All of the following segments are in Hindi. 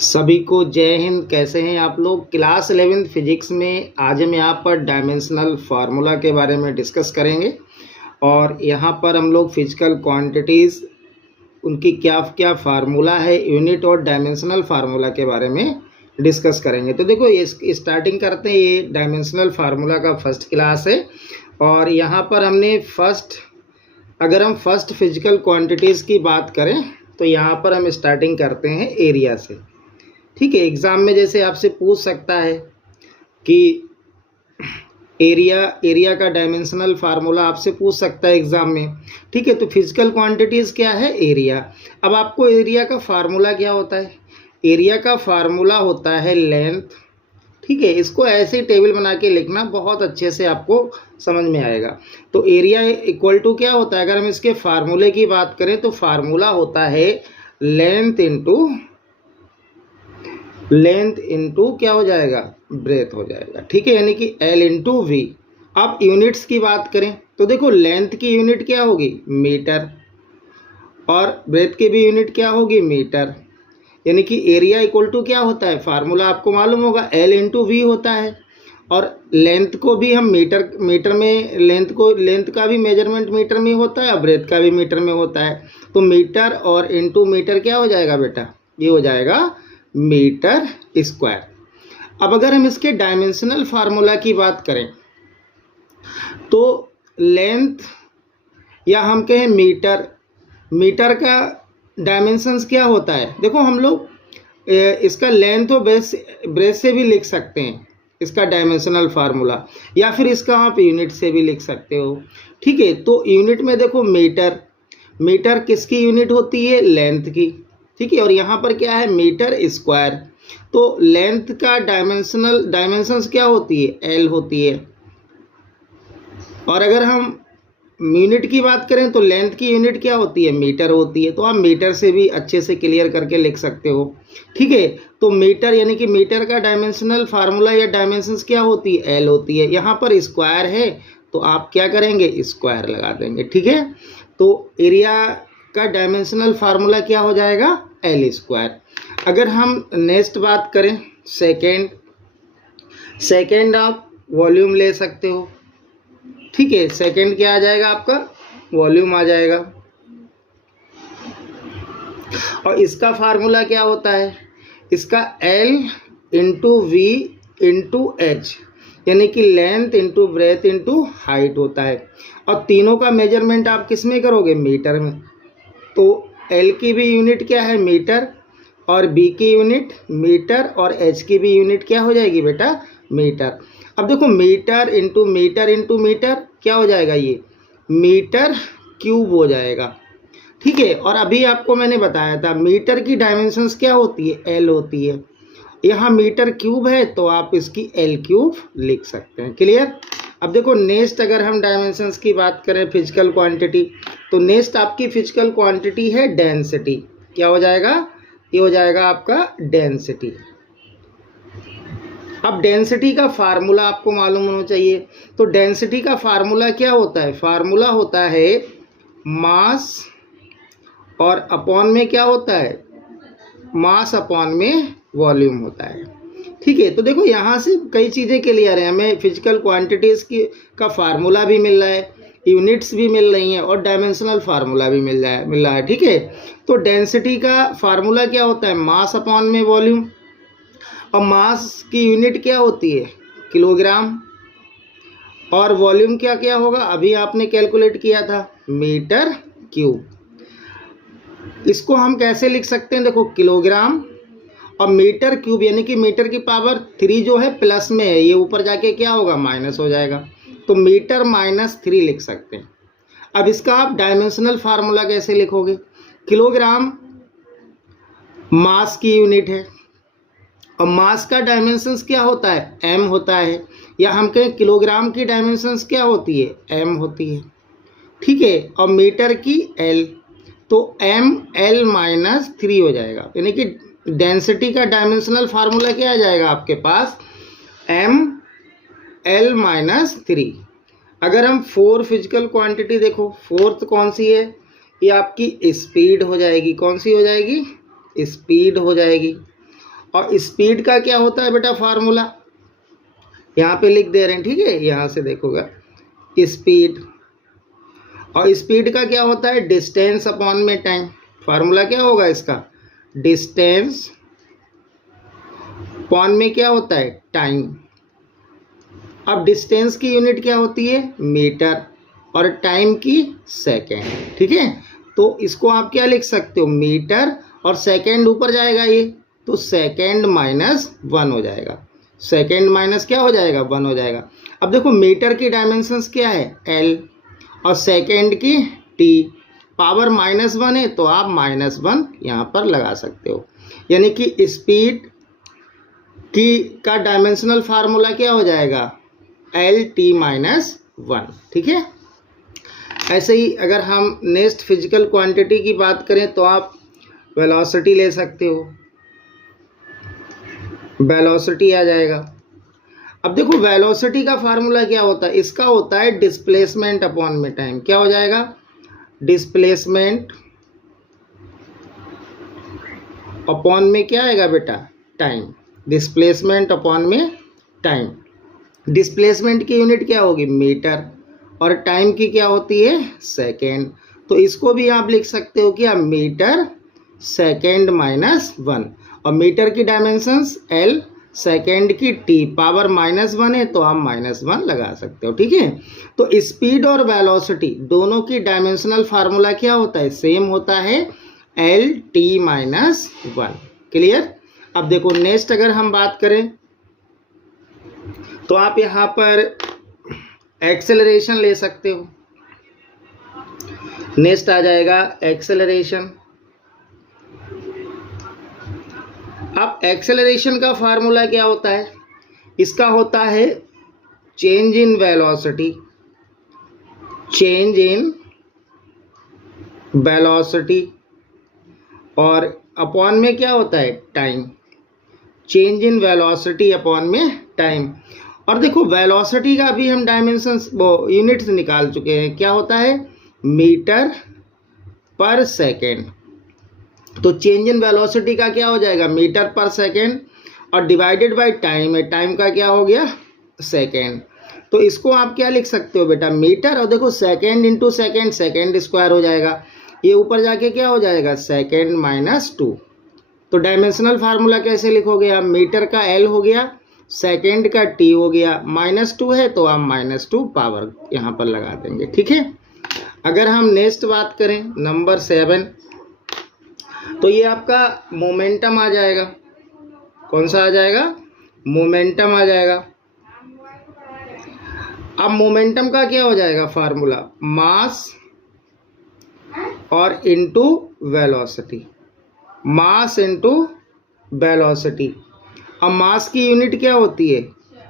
सभी को जय हिंद। कैसे हैं आप लोग? क्लास 11th फिजिक्स में आज हम यहाँ पर डायमेंशनल फार्मूला के बारे में डिस्कस करेंगे और यहाँ पर हम लोग फिजिकल क्वांटिटीज़ उनकी क्या क्या फार्मूला है, यूनिट और डायमेंशनल फार्मूला के बारे में डिस्कस करेंगे। तो देखो ये स्टार्टिंग करते हैं। ये डायमेंशनल फार्मूला का फर्स्ट क्लास है और यहाँ पर हमने अगर हम फर्स्ट फिजिकल क्वांटिटीज़ की बात करें तो यहाँ पर हम स्टार्टिंग करते हैं एरिया से। ठीक है, एग्ज़ाम में जैसे आपसे पूछ सकता है कि एरिया का डायमेंशनल फार्मूला आपसे पूछ सकता है एग्ज़ाम में। ठीक है, तो फिजिकल क्वांटिटीज़ क्या है? एरिया। अब आपको एरिया का फार्मूला क्या होता है? एरिया का फार्मूला होता है लेंथ। ठीक है, इसको ऐसे टेबल बना के लिखना, बहुत अच्छे से आपको समझ में आएगा। तो एरिया इक्वल टू क्या होता है? अगर हम इसके फार्मूले की बात करें तो फार्मूला होता है लेंथ इंटू क्या हो जाएगा? ब्रेथ हो जाएगा। ठीक है, यानी कि L इंटू वी। अब यूनिट्स की बात करें तो देखो लेंथ की यूनिट क्या होगी? मीटर, और ब्रेथ की भी यूनिट क्या होगी? मीटर। यानी कि एरिया इक्वल टू क्या होता है? फार्मूला आपको मालूम होगा, L इंटू वी होता है। और लेंथ को भी हम मीटर में, लेंथ का भी मेजरमेंट मीटर में होता है और ब्रेथ का भी मीटर में होता है। तो मीटर और इंटू मीटर क्या हो जाएगा बेटा? ये हो जाएगा मीटर स्क्वायर। अब अगर हम इसके डायमेंशनल फार्मूला की बात करें तो लेंथ या हम कहें मीटर का डायमेंशंस क्या होता है? देखो हम लोग इसका लेंथ और ब्रेथ से भी लिख सकते हैं इसका डायमेंशनल फार्मूला, या फिर इसका आप यूनिट से भी लिख सकते हो। ठीक है, तो यूनिट में देखो मीटर किसकी यूनिट होती है? लेंथ की। ठीक है, और यहाँ पर क्या है? Metre square. तो लेंथ का डायमेंशंस क्या होती है? L होती है। और अगर हम यूनिट की बात करें तो लेंथ की यूनिट क्या होती है? मीटर होती है। तो आप मीटर से भी अच्छे से क्लियर करके लिख सकते हो। ठीक है, तो मीटर यानी कि मीटर का डायमेंशनल फार्मूला या डायमेंशंस क्या होती है? L होती है। यहाँ पर स्क्वायर है तो आप क्या करेंगे? स्क्वायर लगा देंगे। ठीक है, तो एरिया का डायमेंशनल फार्मूला क्या हो जाएगा? L square. अगर हम नेक्स्ट बात करें सेकेंड आप वॉल्यूम ले सकते हो। ठीक है, सेकेंड क्या आ जाएगा? आपका वॉल्यूम आ जाएगा। और इसका फार्मूला क्या होता है? इसका L into V into H, यानी कि length into breadth into height होता है। और तीनों का मेजरमेंट आप किस में करोगे? मीटर में। तो L की भी यूनिट क्या है? मीटर, और B की यूनिट मीटर, और H की भी यूनिट क्या हो जाएगी बेटा? मीटर। अब देखो मीटर इंटू मीटर क्या हो जाएगा? ये मीटर क्यूब हो जाएगा। ठीक है, और अभी आपको मैंने बताया था मीटर की डायमेंशंस क्या होती है? L होती है। यहाँ मीटर क्यूब है तो आप इसकी L क्यूब लिख सकते हैं। क्लियर? अब देखो नेक्स्ट अगर हम डायमेंशंस की बात करें फिजिकल क्वांटिटी, तो नेक्स्ट आपकी फिजिकल क्वांटिटी है डेंसिटी। क्या हो जाएगा? ये हो जाएगा आपका डेंसिटी। अब डेंसिटी का फार्मूला आपको मालूम होना चाहिए। तो डेंसिटी का फार्मूला क्या होता है? फार्मूला होता है मास, और अपॉन में क्या होता है? मास अपॉन में वॉल्यूम होता है। ठीक है, तो देखो यहाँ से कई चीज़ें क्लियर हैं। हमें फिजिकल क्वांटिटीज़ का फार्मूला भी मिल रहा है, यूनिट्स भी मिल रही हैं, और डायमेंशनल फार्मूला भी मिल रहा है। ठीक है, तो डेंसिटी का फार्मूला क्या होता है? मास अपॉन में वॉल्यूम। और मास की यूनिट क्या होती है? किलोग्राम। और वॉल्यूम क्या क्या होगा? अभी आपने कैलकुलेट किया था, मीटर क्यूब। इसको हम कैसे लिख सकते हैं? देखो किलोग्राम और मीटर क्यूब, यानी कि मीटर की पावर 3 जो है प्लस में है, ये ऊपर जाके क्या होगा? माइनस हो जाएगा। तो मीटर -3 लिख सकते हैं। अब इसका आप डायमेंशनल फार्मूला कैसे लिखोगे? किलोग्राम मास की यूनिट है, और मास का डायमेंशंस क्या होता है? M होता है। या हम कहें किलोग्राम की डायमेंशंस क्या होती है? M होती है। ठीक है, और मीटर की L, तो ML -3 हो जाएगा। यानी कि डेंसिटी का डायमेंशनल फार्मूला क्या आ जाएगा आपके पास? ML -3। अगर हम 4 फिजिकल क्वांटिटी देखो, फोर्थ कौन सी है? ये आपकी स्पीड हो जाएगी। कौन सी हो जाएगी? स्पीड हो जाएगी। और स्पीड का क्या होता है बेटा फार्मूला, यहाँ पे लिख दे रहे हैं, ठीक है। यहाँ से देखोगा स्पीड, और स्पीड का क्या होता है डिस्टेंस अपॉन में टाइम। फार्मूला क्या होगा इसका, डिस्टेंस अपॉन में क्या होता है टाइम। अब डिस्टेंस की यूनिट क्या होती है मीटर और टाइम की सेकेंड, ठीक है। तो इसको आप क्या लिख सकते हो मीटर और सेकेंड ऊपर जाएगा ये, तो सेकेंड माइनस 1 हो जाएगा, सेकेंड माइनस क्या हो जाएगा 1 हो जाएगा। अब देखो मीटर की डायमेंशंस क्या है L और सेकेंड की T, पावर -1 है तो आप -1 यहाँ पर लगा सकते हो, यानी कि स्पीड की का डायमेंशनल फार्मूला क्या हो जाएगा LT-1, ठीक है। ऐसे ही अगर हम नेक्स्ट फिजिकल क्वांटिटी की बात करें तो आप वेलोसिटी ले सकते हो, वेलोसिटी आ जाएगा। अब देखो वेलोसिटी का फार्मूला क्या होता है, इसका होता है डिस्प्लेसमेंट अपॉन में टाइम। क्या हो जाएगा डिस्प्लेसमेंट अपॉन में क्या आएगा बेटा टाइम, डिस्प्लेसमेंट अपॉन में टाइम। डिस्प्लेसमेंट की यूनिट क्या होगी मीटर और टाइम की क्या होती है सेकेंड। तो इसको भी आप लिख सकते हो कि मीटर सेकेंड -1, और मीटर की डायमेंशंस L, सेकेंड की T, पावर -1 है तो आप -1 लगा सकते हो, ठीक है। तो स्पीड और वेलोसिटी दोनों की डायमेंशनल फार्मूला क्या होता है सेम होता है LT-1, क्लियर। अब देखो नेक्स्ट अगर हम बात करें तो आप यहाँ पर एक्सेलरेशन ले सकते हो। नेक्स्ट आ जाएगा एक्सेलरेशन। अब एक्सेलरेशन का फार्मूला क्या होता है, इसका होता है change in velocity, change in velocity, और अपॉन में क्या होता है time, change in velocity upon में टाइम। और देखो वेलोसिटी का भी हम डायमेंशंस वो यूनिट्स निकाल चुके हैं, क्या होता है मीटर पर सेकेंड। तो चेंज इन वेलोसिटी का क्या हो जाएगा मीटर पर सेकेंड, और डिवाइडेड बाय टाइम है, टाइम का क्या हो गया सेकेंड। तो इसको आप क्या लिख सकते हो बेटा मीटर, और देखो second into second, second square हो जाएगा, ये ऊपर जाके क्या हो जाएगा सेकेंड -2। तो डायमेंशनल फार्मूला कैसे लिखोगे आप, मीटर का L हो गया, सेकेंड का T हो गया, -2 है तो आप -2 पावर यहाँ पर लगा देंगे, ठीक है। अगर हम नेक्स्ट बात करें नंबर 7, तो ये आपका मोमेंटम आ जाएगा। कौन सा आ जाएगा मोमेंटम आ जाएगा। अब मोमेंटम का क्या हो जाएगा फार्मूला मास और into velocity, mass into velocity. अब मास की यूनिट क्या होती है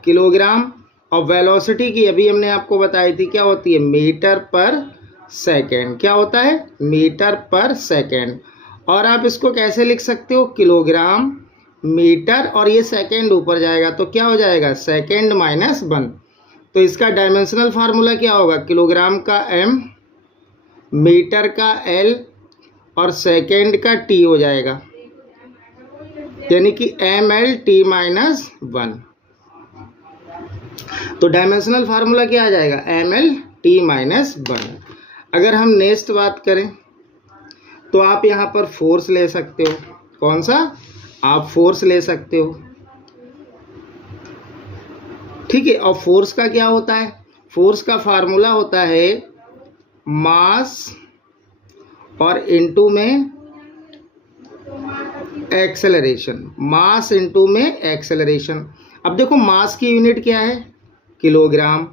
किलोग्राम, और वेलोसिटी की अभी हमने आपको बताई थी क्या होती है मीटर पर सेकेंड। क्या होता है मीटर पर सेकेंड, और आप इसको कैसे लिख सकते हो किलोग्राम मीटर, और ये सेकेंड ऊपर जाएगा तो क्या हो जाएगा सेकेंड -1। तो इसका डायमेंशनल फार्मूला क्या होगा किलोग्राम का M, मीटर का L और सेकेंड का T हो जाएगा, यानी कि MLT-1। तो डायमेंशनल फार्मूला क्या आ जाएगा MLT-1। अगर हम नेक्स्ट बात करें तो आप यहाँ पर फोर्स ले सकते हो। कौन सा आप फोर्स ले सकते हो, ठीक है। और फोर्स का क्या होता है, फोर्स का फार्मूला होता है मास और इनटू में एक्सेलरेशन, मास इनटू में एक्सेलरेशन। अब देखो मास की यूनिट क्या है किलोग्राम,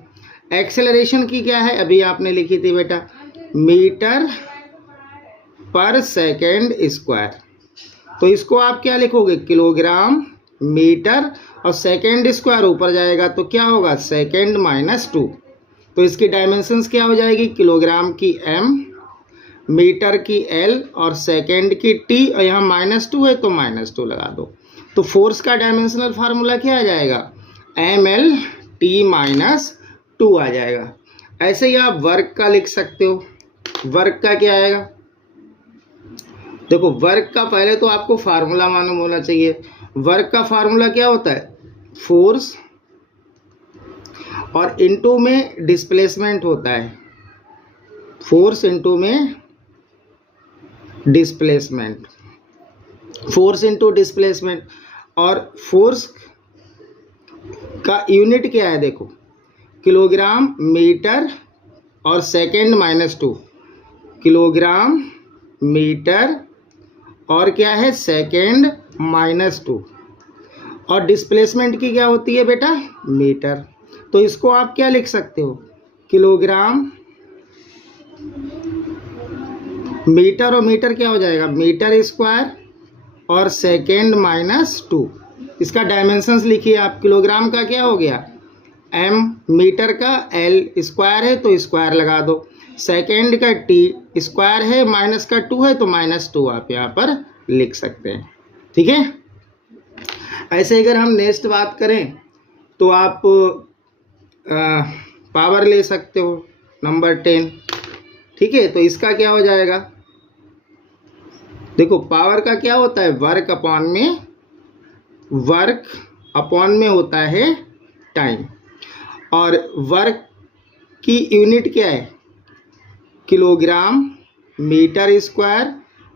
एक्सेलरेशन की क्या है अभी आपने लिखी थी बेटा मीटर पर सेकेंड स्क्वायर। तो इसको आप क्या लिखोगे किलोग्राम मीटर और सेकेंड स्क्वायर ऊपर जाएगा तो क्या होगा सेकेंड -2। तो इसकी डायमेंशंस क्या हो जाएगी किलोग्राम की M, मीटर की L और सेकेंड की T, और यहाँ -2 है तो -2 लगा दो। तो फोर्स का डायमेंशनल फार्मूला क्या आ जाएगा MLT-2 आ जाएगा। ऐसे ही आप वर्क का लिख सकते हो। वर्क का क्या आएगा, देखो वर्क का पहले तो आपको फार्मूला मालूम होना चाहिए। वर्क का फार्मूला क्या होता है, फोर्स और इनटू में डिस्प्लेसमेंट होता है, फोर्स इनटू में डिस्प्लेसमेंट, फोर्स इनटू डिस्प्लेसमेंट। और फोर्स का यूनिट क्या है, देखो किलोग्राम मीटर और सेकेंड -2, किलोग्राम मीटर और क्या है सेकेंड -2। और डिस्प्लेसमेंट की क्या होती है बेटा, मीटर। तो इसको आप क्या लिख सकते हो, किलोग्राम मीटर, और मीटर क्या हो जाएगा मीटर स्क्वायर और सेकेंड -2। इसका डायमेंशंस लिखिए आप। किलोग्राम का क्या हो गया m, मीटर का l स्क्वायर है तो स्क्वायर लगा दो, सेकेंड का t स्क्वायर है, माइनस का 2 है तो -2 आप यहाँ पर लिख सकते हैं। ठीक है, ऐसे अगर हम नेक्स्ट बात करें तो आप पावर ले सकते हो नंबर 10। ठीक है, तो इसका क्या हो जाएगा, देखो पावर का क्या होता है, वर्क अपॉन में होता है टाइम, और वर्क की यूनिट क्या है, किलोग्राम मीटर स्क्वायर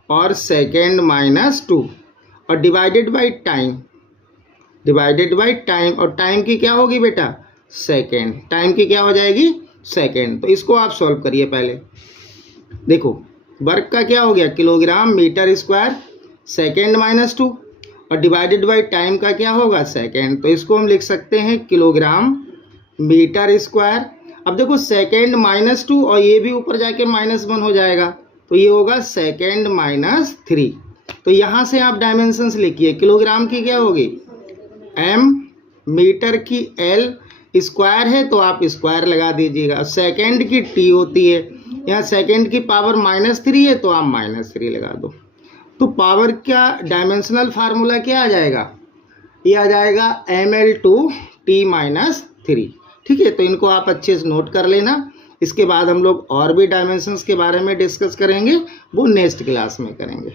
और सेकेंड -2, और डिवाइडेड बाय टाइम, और टाइम की क्या होगी बेटा सेकेंड, टाइम की क्या हो जाएगी सेकेंड। तो इसको आप सॉल्व करिए पहले। देखो वर्क का क्या हो गया, किलोग्राम मीटर स्क्वायर सेकेंड -2, और डिवाइडेड बाय टाइम का क्या होगा सेकेंड। तो इसको हम लिख सकते हैं किलोग्राम मीटर स्क्वायर। अब देखो सेकेंड -2 और ये भी ऊपर जाके -1 हो जाएगा, तो ये होगा सेकेंड -3। तो यहाँ से आप डायमेंशंस लिखिए, किलोग्राम की क्या होगी m, मीटर की l स्क्वायर है तो आप स्क्वायर लगा दीजिएगा, सेकेंड की t होती है, यहाँ सेकेंड की पावर -3 है तो आप -3 लगा दो। तो पावर का डायमेंशनल फार्मूला क्या आ जाएगा, ये आ जाएगा ml/t-3। ठीक है, तो इनको आप अच्छे से नोट कर लेना। इसके बाद हम लोग और भी डायमेंशंस के बारे में डिस्कस करेंगे, वो नेक्स्ट क्लास में करेंगे।